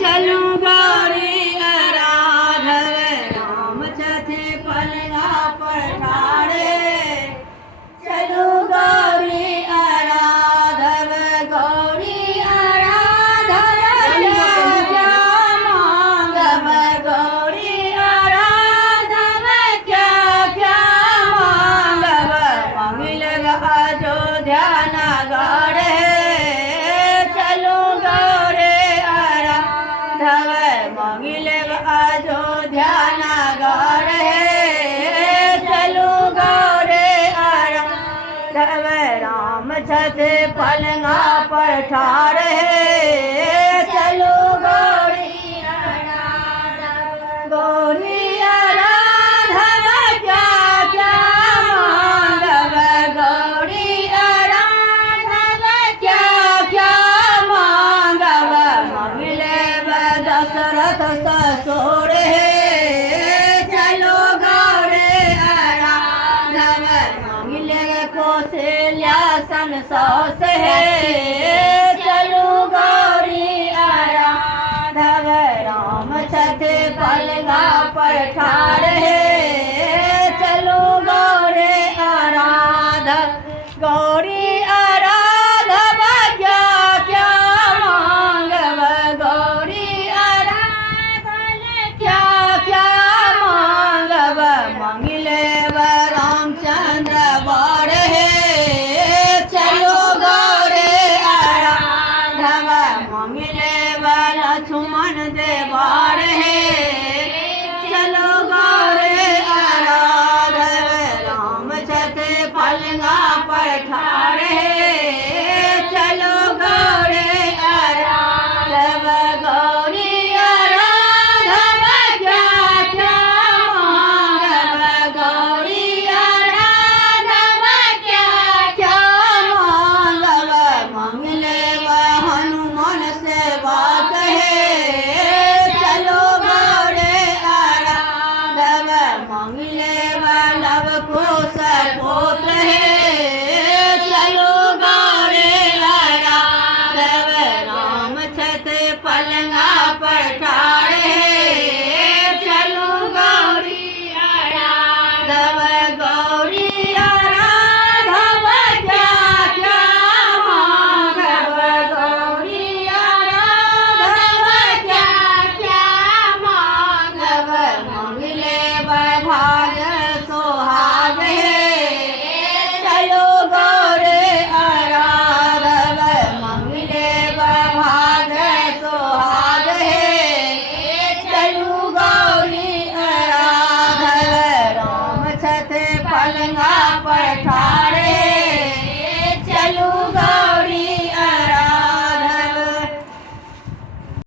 चलू गौरी आराधव राम छथे पलंगा पठारे चलू गौरी आराधव गौरी आराधव क्या मांगव गौरी आराधव क्या मांगव मंगल अयोध्या नगर चलू गौरी आराधव मंगल अयोध्या नगर चलू गौरी आराधव राम छथे पलंगा पठारे चलू गौरी आराधव गौरी आराधव क्या मांगव गौरी आराधव क्या मांगव मंगले दशरथ ससुर चलो गौरी आराधव मंगले कौशल्या सन सौस चलो गौरी आराधव राम छथे पलंगा पठारे चलो गौरी आराधव गौरी आराधव क्या मांगव गौरी आराधव क्या मांगव मंगले रामचंद्र वर चलो गौरी आराधव मंगले लक्ष्मण देवर चलो गौरी आराधव राम छथे पलंगा पठारे चलो गौरी आराधव गौरी आराधव क्या मांगव गौरी आराधव क्या मांगव मंगले हनुमान सेवा चलो गौरी आराधव मंगले लव कुश पुत्र चलो गौरी आराधव राम छथे पलंगा पठारे चलो गौरी आराधव गौरी आराधव क्या मांगव गौरी आराधव क्या मांगव मंगले भाग सोहाग चलो गौरी आराधव मंगले भाग सोहाग चलो गौरी आराधव राम छथे पलंगा पठारे